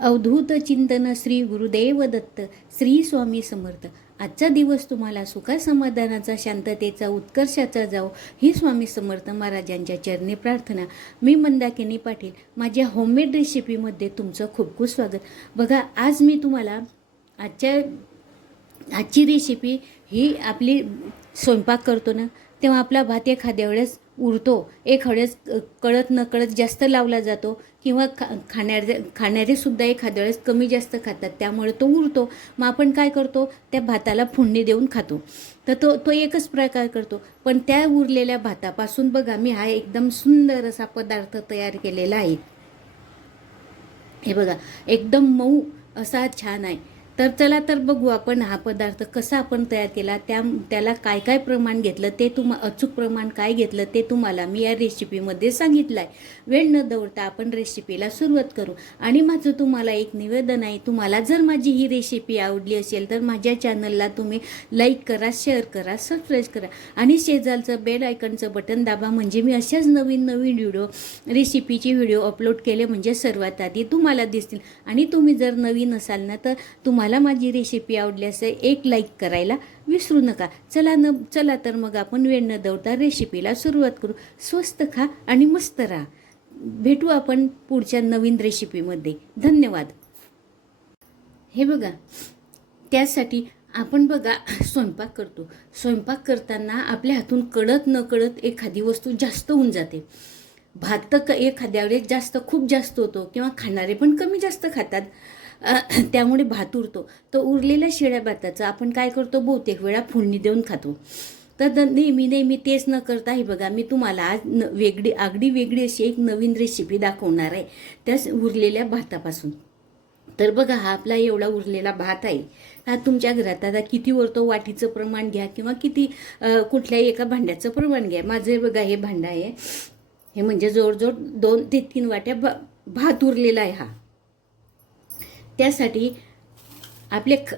अवधूत चिंतन श्री गुरुदेव दत्त श्री स्वामी समर्थ. आजचा दिवस तुम्हाला सुखा समाधानाचा शांततेचा उत्कर्षाचा जाओ ही स्वामी समर्थ महाराजांच्या चरणी प्रार्थना. मी मंदाकिनी पाटील माझ्या होममेड रेसिपीमध्ये तुमचं खूप खूप स्वागत. बघा आज मी तुम्हाला आजच्या आजची रेसिपी ही आपली स्वयंपाक करतो ना तेव्हा आपला भात एखाद्या वेळेस उरतो एखाद्या कळत न कळत जास्त लावला जातो किंवा खा खाणारे खाणारेसुद्धा एखाद्या वेळेस कमी जास्त खातात त्यामुळे तो उरतो. मग आपण काय करतो? त्या भाताला फोडणी देऊन खातो. तर तो तो एकच प्रकार करतो. पण त्या उरलेल्या भातापासून बघा मी हा एकदम सुंदर असा पदार्थ तयार केलेला आहे. हे बघा एकदम मऊ असा छान आहे. तर चला तर बघू आपण हा पदार्थ कसा आपण तयार केला त्या त्याला काय काय प्रमाण घेतलं ते तुम अचूक प्रमाण काय घेतलं ते तुम्हाला मी या रेसिपीमध्ये सांगितलं आहे वेळ न दवडता आपण रेसिपीला सुरुवात करू. आणि माझं तुम्हाला एक निवेदन आहे तुम्हाला जर माझी ही रेसिपी आवडली असेल तर माझ्या चॅनलला तुम्ही लाईक करा शेअर करा सबस्क्राईब करा. आणि शेजारचं बेल आयकनचं बटन दाबा म्हणजे मी अशाच नवीन नवीन व्हिडिओ रेसिपीचे व्हिडिओ अपलोड केले म्हणजे सर्वात आधी तुम्हाला दिसतील. आणि तुम्ही जर नवीन असाल ना तर तुम्हाला माझी रेसिपी आवडली एक लाईक करायला विसरू नका. चला न चला तर मग आपण वेळ न दवता रेसिपीला सुरुवात करू. स्वस्त खा आणि मस्त राहा. भेटू आपण पुढच्या नवीन रेसिपीमध्ये धन्यवाद. हे बघा त्यासाठी आपण बघा स्वयंपाक करतो. स्वयंपाक करताना आपल्या हातून कळत न कळत एखादी वस्तू जास्त होऊन जाते. भात तर एखाद्या वेळेस जास्त खूप जास्त होतो किंवा खाणारे पण कमी जास्त खातात. त्यामुळे भात उरतो. तर उरलेल्या शिळ्या भाताचं आपण काय करतो? बहुतेक वेळा फोडणी देऊन खातो. तर द- नेहमी नेहमी तेच न करता हे बघा मी तुम्हाला आज न वेगळी आगडी वेगळी अशी एक नवीन रेसिपी दाखवणार आहे त्याच उरलेल्या भातापासून. तर बघा हा आपला एवढा उरलेला भात आहे. हा तुमच्या घरात आता किती वरतो वाटीचं प्रमाण घ्या किंवा किती कुठल्याही एका भांड्याचं प्रमाण घ्या. माझं बघा हे भांडं आहे. हे म्हणजे जवळजवळ दोन ते तीन वाट्या भ भात उरलेला आहे हा. त्यासाठी आपले ख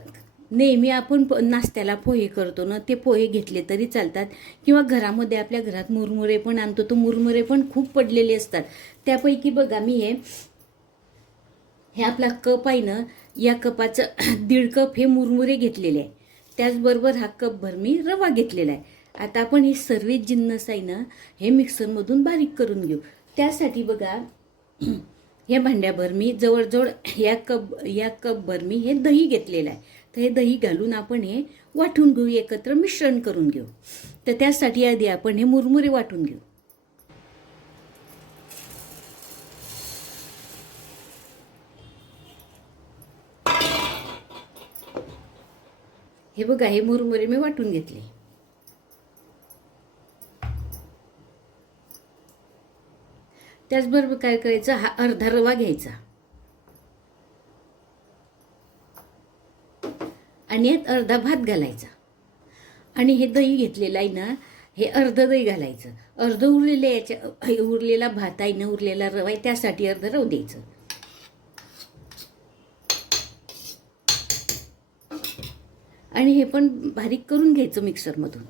नेहमी आपण प नाश्त्याला पोहे करतो ना ते पोहे घेतले तरी चालतात. किंवा घरामध्ये आपल्या घरात मुरमुरे पण आणतो तो मुरमुरे पण खूप पडलेले असतात. त्यापैकी बघा मी हे हे आपला कप आहे ना या कपाचं दीड कप हे मुरमुरे घेतलेले आहे. त्याचबरोबर हा कपभर मी रवा घेतलेला आहे. आता आपण हे सर्व जिन्नस आहे ना हे मिक्सरमधून बारीक करून घेऊ. त्यासाठी बघा हे भांड्याभर मी जवळजवळ या कप या कपभर मी हे दही घेतलेलं आहे. तर हे दही घालून आपण हे वाटून घेऊ एकत्र मिश्रण करून घेऊ. तर त्यासाठी आधी आपण हे मुरमुरे वाटून घेऊ. हे बघा हे मुरमुरे मी वाटून घेतले. त्याचबरोबर काय करायचं? हा अर्धा रवा घ्यायचा. आणि यात अर्धा भात घालायचा. आणि हे दही घेतलेलं आहे ना हे अर्ध दही घालायचं. अर्ध उरलेल्या याच्या उरलेला भात आहे ना उरलेला रवा आहे त्यासाठी अर्ध रव द्यायचं. आणि हे पण बारीक करून घ्यायचं मिक्सरमधून.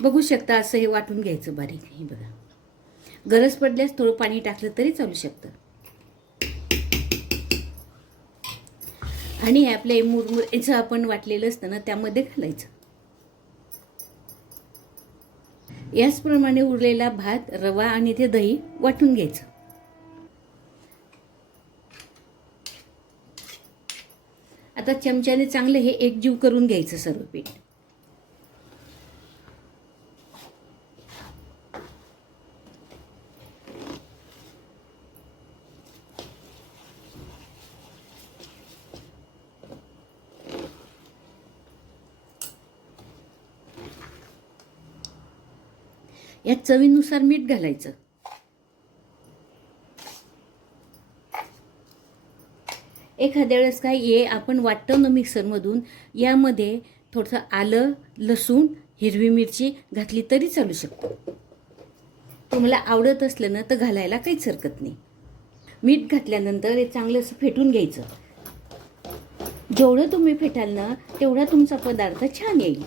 बघू शकता असं हे वाटून घ्यायचं बारीक. हे बघा. गरज पडल्यास थोडं पाणी टाकलं तरी चालू शकतं. आणि हे मुरमुऱ्याचं आपण वाटलेलं असतं ना त्यामध्ये घालायचं. याचप्रमाणे उरलेला भात रवा आणि ते दही वाटून घ्यायचं. आता चमच्याने चांगलं हे एकजीव करून घ्यायचं सर्व पीठ. यात चवीनुसार मीठ घालायचं. एखाद्या वेळेस काय ये आपण वाटतो ना मिक्सरमधून यामध्ये थोडंसं आलं लसूण हिरवी मिरची घातली तरी चालू शकतो. तुम्हाला आवडत असलं ना तर घालायला काहीच हरकत नाही. मीठ घातल्यानंतर हे चांगलं असं फेटून घ्यायचं. जेवढं तुम्ही फेटाल ना तेवढा तुमचा पदार्थ छान येईल.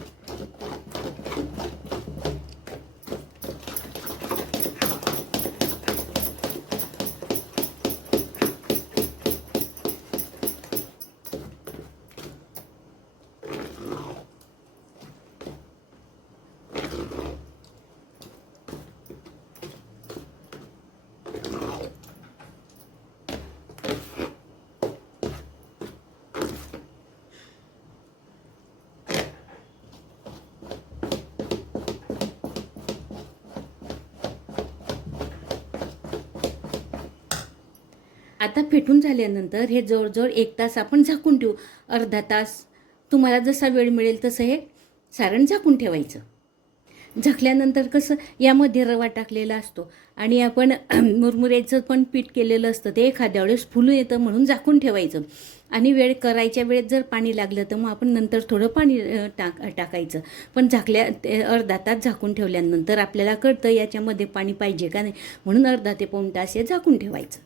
आता फेटून झाल्यानंतर हे जवळजवळ एक तास आपण झाकून ठेवू. अर्धा तास तुम्हाला जसा वेळ मिळेल तसं हे सारण झाकून ठेवायचं. झाकल्यानंतर कसं यामध्ये रवा टाकलेला असतो आणि आपण मुरमुऱ्याचं पण पीठ केलेलं असतं ते एखाद्या वेळेस फुलून येतं म्हणून झाकून ठेवायचं. आणि वेळ करायच्या वेळेत जर पाणी लागलं तर मग आपण नंतर थोडं पाणी टाक टाकायचं. पण झाकल्या ते अर्धा तास झाकून ठेवल्यानंतर आपल्याला कळतं याच्यामध्ये पाणी पाहिजे का नाही म्हणून अर्धा ते पाऊण तास हे झाकून ठेवायचं.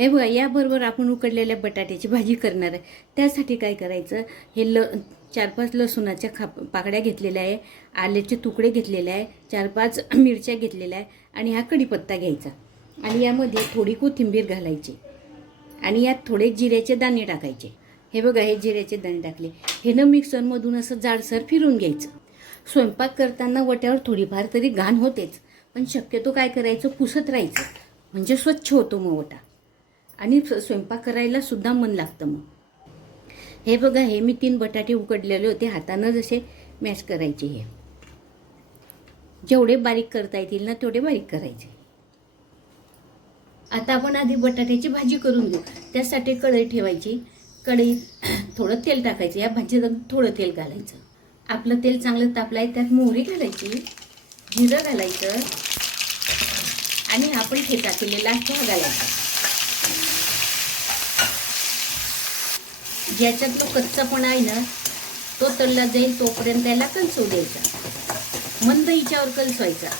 हे बघा याबरोबर आपण उकडलेल्या बटाट्याची भाजी करणार आहे. त्यासाठी काय करायचं हे ल चार पाच लसूणाच्या खाप पाकड्या घेतलेल्या आहे आल्याचे तुकडे घेतलेले आहे चार पाच मिरच्या घेतलेल्या आहे आणि हा कढीपत्ता घ्यायचा. आणि यामध्ये थोडी कोथिंबीर घालायची आणि यात थोडे जिऱ्याचे दाणे टाकायचे. हे बघा हे जिऱ्याचे दाणे टाकले. हे न मिक्सरमधून असं जाडसर फिरून घ्यायचं. स्वयंपाक करताना वट्यावर थोडीफार तरी घाण होतेच पण शक्यतो काय करायचं पुसत राहायचं. म्हणजे स्वच्छ होतो मग वटा. आणि स्वयंपाक करायला सुद्धा मन लागतं मग. हे बघा हे मी तीन बटाटे उकडलेले होते. हातानं जसे मॅश करायचे हे. जेवढे बारीक करता येतील ना तेवढे बारीक करायचे. आता आपण आधी बटाट्याची भाजी करून घेऊ. त्यासाठी कढई ठेवायची. कढईत थोडं तेल टाकायचं. या भाजीत थोडं तेल घालायचं. आपलं तेल चांगलं तापलं आहे त्यात मोहरी घालायची जिरं घालायचं आणि आपण ठेचा केलेला असतो हा घालायचा. ज्याच्यात तो कच्चापणा आहे ना तो तळला जाईल तोपर्यंत त्याला कलसू द्यायचा. मंद हिच्यावर कलसवायचा.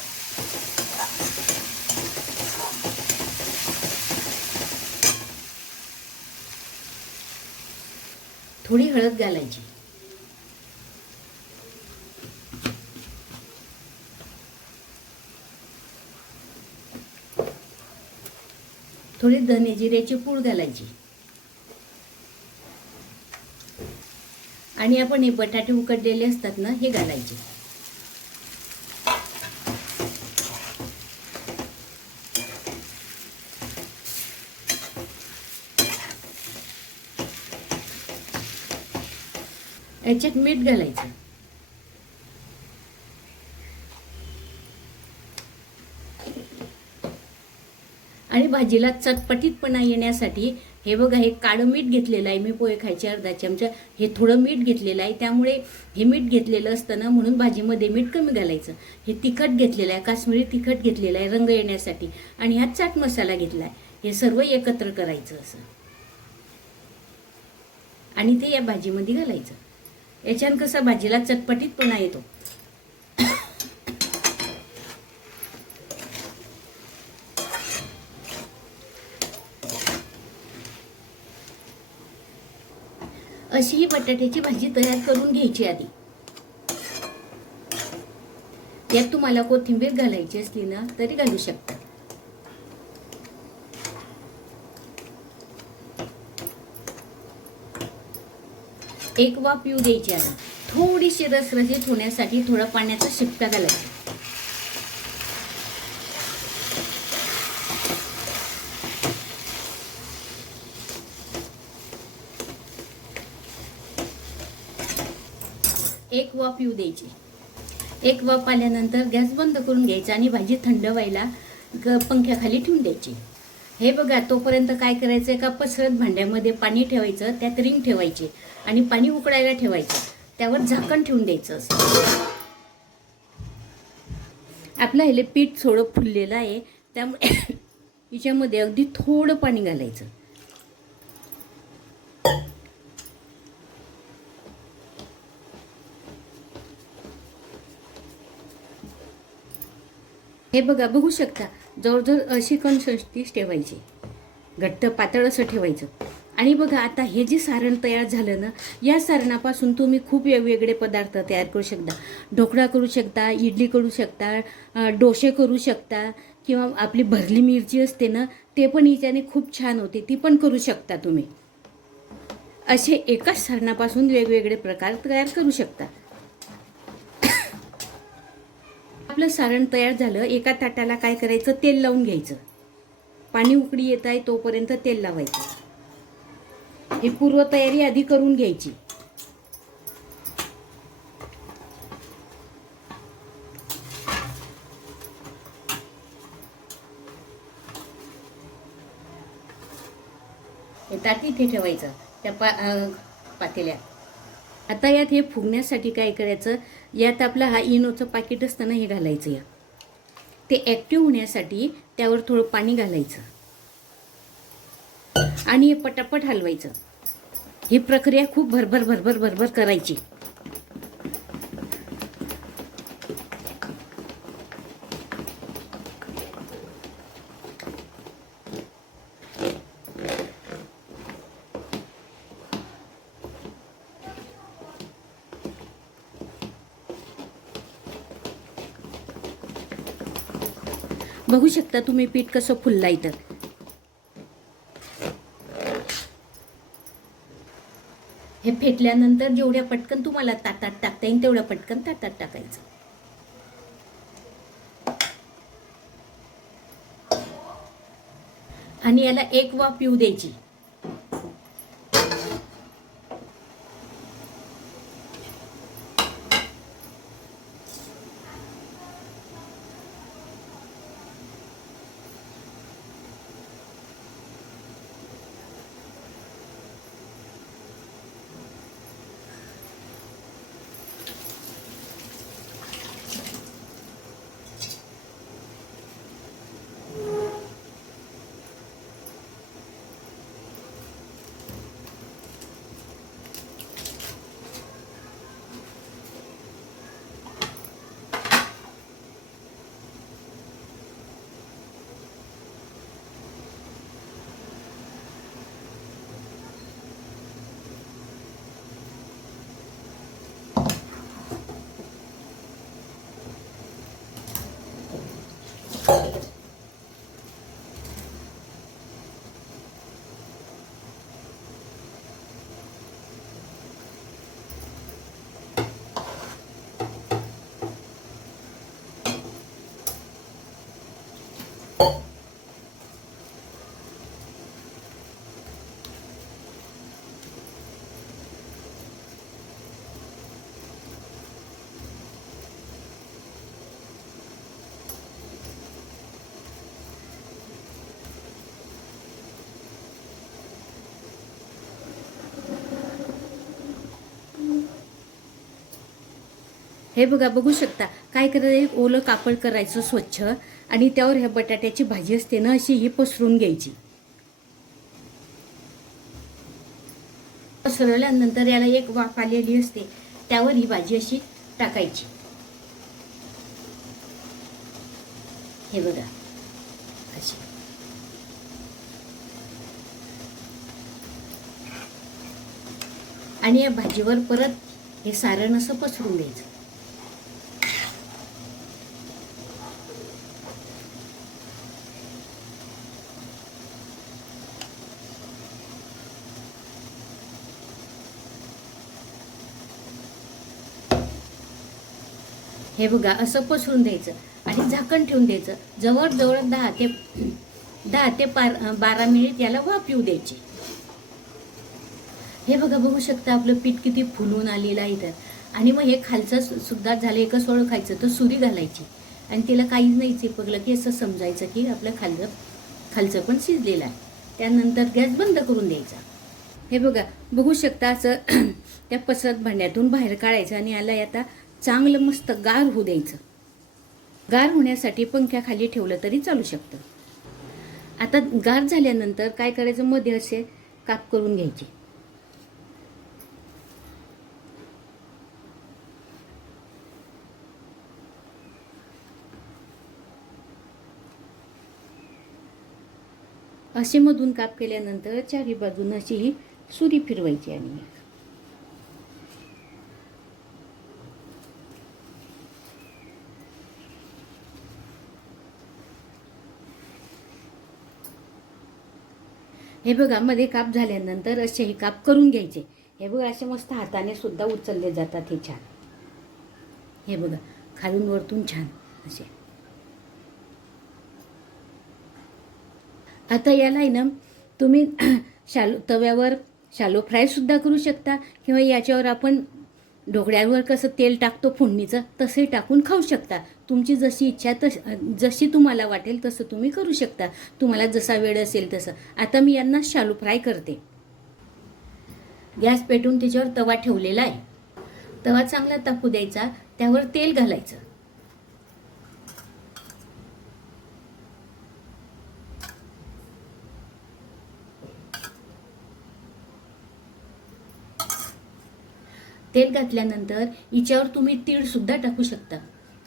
थोडी हळद घालायची. थोडी धने जिऱ्याची पूड घालायची. आणि आपण हे बटाटे उकडलेले असतात ना हे घालायचे. याच्यात मीठ घालायचं. आणि भाजीला चटपटीतपणा येण्यासाठी हे बघा हे काळं मीठ घेतलेलं आहे. मी पोहे खायचे अर्धा चमचा. हे थोडं मीठ घेतलेलं आहे. त्यामुळे हे मीठ घेतलेलं असतं ना म्हणून भाजीमध्ये मीठ कमी घालायचं. हे तिखट घेतलेलं आहे. काश्मीरी तिखट घेतलेलं आहे रंग येण्यासाठी. आणि हा चाट मसाला घेतला आहे. हे सर्व एकत्र करायचं असं. आणि ते या भाजीमध्ये घालायचं. याच्यानं कसं भाजीला चटपटीतपणा येतो. अशी ही बटाट्याची भाजी तयार करून घ्यायची आधी. यात तुम्हाला कोथिंबीर घालायची असली ना तरी घालू शकता. एक वाफ येऊ द्यायची आता थोडीशी रसरशीत होण्यासाठी थोडा पाण्याचा शिपका घालायचा एक वाफ येऊ द्यायची. एक वाफ आल्यानंतर गॅस बंद करून घ्यायचा आणि भाजी थंड व्हायला ग पंख्याखाली ठेवून द्यायची. हे बघा तोपर्यंत काय करायचं? एका पसरत भांड्यामध्ये पाणी ठेवायचं त्यात रिंग ठेवायची आणि पाणी उकळायला ठेवायचं. त्यावर झाकण ठेवून द्यायचं असं. आपलं ह्याला पीठ थोडं फुललेलं आहे त्यामुळे हिच्यामध्ये अगदी थोडं पाणी घालायचं. हे बघा बघू शकता जवळजवळ अशी कन्सिस्टन्सी ठेवायची. घट्ट पातळ असं ठेवायचं. आणि बघा आता हे जे सारण तयार झालं ना या सारणापासून तुम्ही खूप वेगवेगळे पदार्थ तयार करू शकता. ढोकळा करू शकता इडली करू शकता डोसे करू शकता किंवा आपली भरली मिरची असते ना ते पण हिच्याने खूप छान होते ती पण करू शकता तुम्ही. असे एकाच सारणापासून वेगवेगळे प्रकार तयार करू शकता. आपलं सारण तयार झालं एका ताटाला काय करायचं? तेल लावून घ्यायचं. पाणी उकडी येत आहे तोपर्यंत तेल लावायचं. हे पूर्वतयारी आधी करून घ्यायची. हे ताट इथे ठेवायचं. त्या पा पातेल्यात. आता यात हे फुगण्यासाठी काय करायचं? यात आपला हा इनोचं पाकिट असतं ना हे घालायचं या. ते ॲक्टिव्ह होण्यासाठी त्यावर थोडं पाणी घालायचं. आणि हे पटापट हलवायचं. ही प्रक्रिया खूप भरभर भरभर भरभर करायची. बघू शकता तुम्ही पीठ कसं फुललं इथं. हे फेटल्यानंतर जेवढ्या पटकन तुम्हाला ताटात टाकता येईल तेवढ्या पटकन ताटात टाकायचं. आणि याला एक वाफ येऊ द्यायची. Música हे बघा बघू शकता. काय करायचं एक ओलं कापड करायचं स्वच्छ आणि त्यावर ह्या बटाट्याची भाजी असते ना अशी ही पसरून घ्यायची. पसरवल्यानंतर याला एक वाफ आलेली असते. त्यावर ही भाजी अशी टाकायची. हे बघा. अशी. आणि या भाजीवर परत हे सारण असं पसरून द्यायचं हे बघा असं पसरून द्यायचं आणि झाकण ठेवून द्यायचं. जवळजवळ दहा ते दहा ते पार बारा मिनिट याला वाफ येऊ द्यायची. हे बघा बघू शकता आपलं पीठ किती फुलून आलेलं आहे तर आणि मग हे खालचं सुद्धा झालं एकच सोळ खायचं तर सुरी घालायची. आणि तिला काहीच नाही चिपकलं की असं समजायचं की आपलं खाल्लं खालचं पण शिजलेलं आहे. त्यानंतर गॅस बंद करून द्यायचा. हे बघा बघू शकता असं त्या पसरत भांड्यातून बाहेर काढायचं आणि याला आता चांगलं मस्त गार होऊ द्यायचं. गार होण्यासाठी पंख्याखाली ठेवलं तरी चालू शकतं. आता गार झाल्यानंतर काय करायचं? मध्ये असे काप करून घ्यायचे. असे मधून काप केल्यानंतर चारी बाजून अशी ही सुरी फिरवायची आणि हे बघा मध्ये काप झाल्यानंतर असे हे काप करून घ्यायचे. हे बघा असे मस्त हाताने सुद्धा उचलले जातात हे छान. हे बघा खालून वरतून छान असे. आता याला आहे ना तुम्ही शालो तव्यावर शालो फ्रायसुद्धा करू शकता किंवा याच्यावर आपण ढोकळ्यावर कसं तेल टाकतो फोडणीचं तसंही टाकून खाऊ शकता. तुमची जशी इच्छा तस जशी तुम्हाला वाटेल तसं तुम्ही करू शकता. तुम्हाला जसा वेळ असेल तसं. आता मी यांना शालू फ्राय करते. गॅस पेटून त्याच्यावर तवा ठेवलेला आहे. तवा चांगला तापू द्यायचा. त्यावर तेल घालायचं. तेल घातल्यानंतर हिच्यावर तुम्ही तीळ सुद्धा टाकू शकता.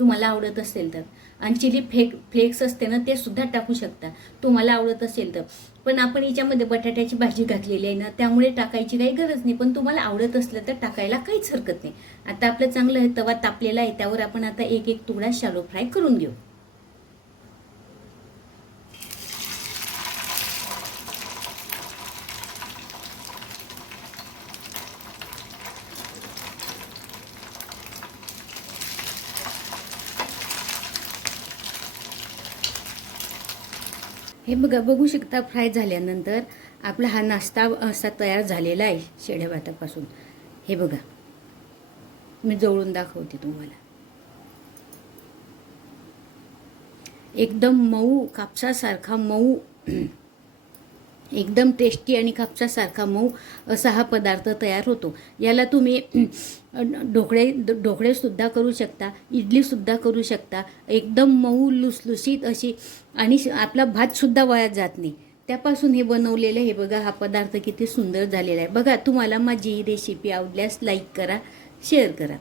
तुम्हाला आवडत असेल तर. आणि चिली फ्लेक फ्लेक्स असते ना ते सुद्धा टाकू शकता. तुम्हाला आवडत असेल तर. पण आपण याच्यामध्ये बटाट्याची भाजी घातलेली आहे ना त्यामुळे टाकायची काही गरज नाही. पण तुम्हाला आवडत असलं तर टाकायला काहीच हरकत नाही. आता आपलं चांगलं तवा तापलेला आहे त्यावर आपण आता एक एक तुकडा शालो फ्राय करून घेऊ. हे बघा बघू शकता फ्राय झाल्यानंतर आपला हा नाश्ता असा तयार झालेला आहे शेड्या भातापासून. हे बघा मी जवळून दाखवते तुम्हाला. एकदम मऊ कापसासारखा मऊ एकदम टेस्टी आणि कापसासारखा मऊ असा हा पदार्थ तयार होतो. याला तुम्ही ढोकळे ढोकळेसुद्धा करू शकता इडलीसुद्धा करू शकता. एकदम मऊ लुसलुसीत अशी आणि श- आपला भातसुद्धा वाया जात नाही. त्यापासून हे बनवलेलं हे बघा हा पदार्थ किती सुंदर झालेला आहे. बघा तुम्हाला माझी ही रेसिपी आवडल्यास लाईक करा शेअर करा.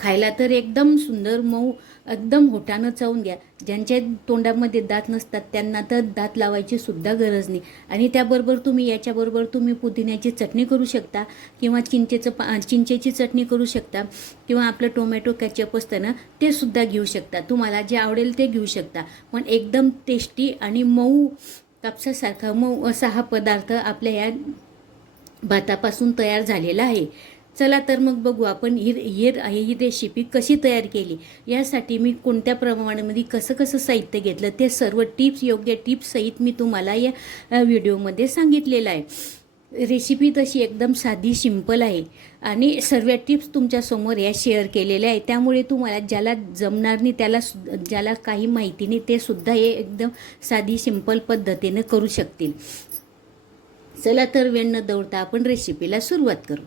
खायला तर एकदम सुंदर मऊ एकदम होटानं चावून घ्या. ज्यांच्या तोंडामध्ये दात नसतात त्यांना तर दात लावायची सुद्धा गरज नाही. आणि त्याबरोबर तुम्ही याच्याबरोबर तुम्ही पुदिन्याची चटणी करू शकता किंवा चिंचेचं पा चिंचेची चटणी करू शकता किंवा आपलं टोमॅटो कॅचअप असतं ना ते सुद्धा घेऊ शकता. तुम्हाला जे आवडेल ते घेऊ शकता. पण एकदम टेस्टी आणि मऊ कापसासारखा मऊ असा हा पदार्थ आपल्या या भातापासून तयार झालेला आहे. चला तर मग बघू आपण ही ही ही रेसिपी कशी तयार केली? यासाठी मी कोणत्या प्रमाणामध्ये कसं कसं साहित्य घेतलं ते सर्व टिप्स योग्य टिप्ससहित मी तुम्हाला या व्हिडिओमध्ये सांगितलेलं आहे. रेसिपी तशी एकदम साधी सिंपल आहे. आणि सर्व टिप्स तुमच्यासमोर या शेअर केलेल्या आहे त्यामुळे तुम्हाला ज्याला जमणार नाही त्याला सु- ज्याला काही माहिती नाही ते सुद्धा हे एकदम साधी सिंपल पद्धतीने करू शकतील. चला तर वेळ न दौडता आपण रेसिपीला सुरुवात करू.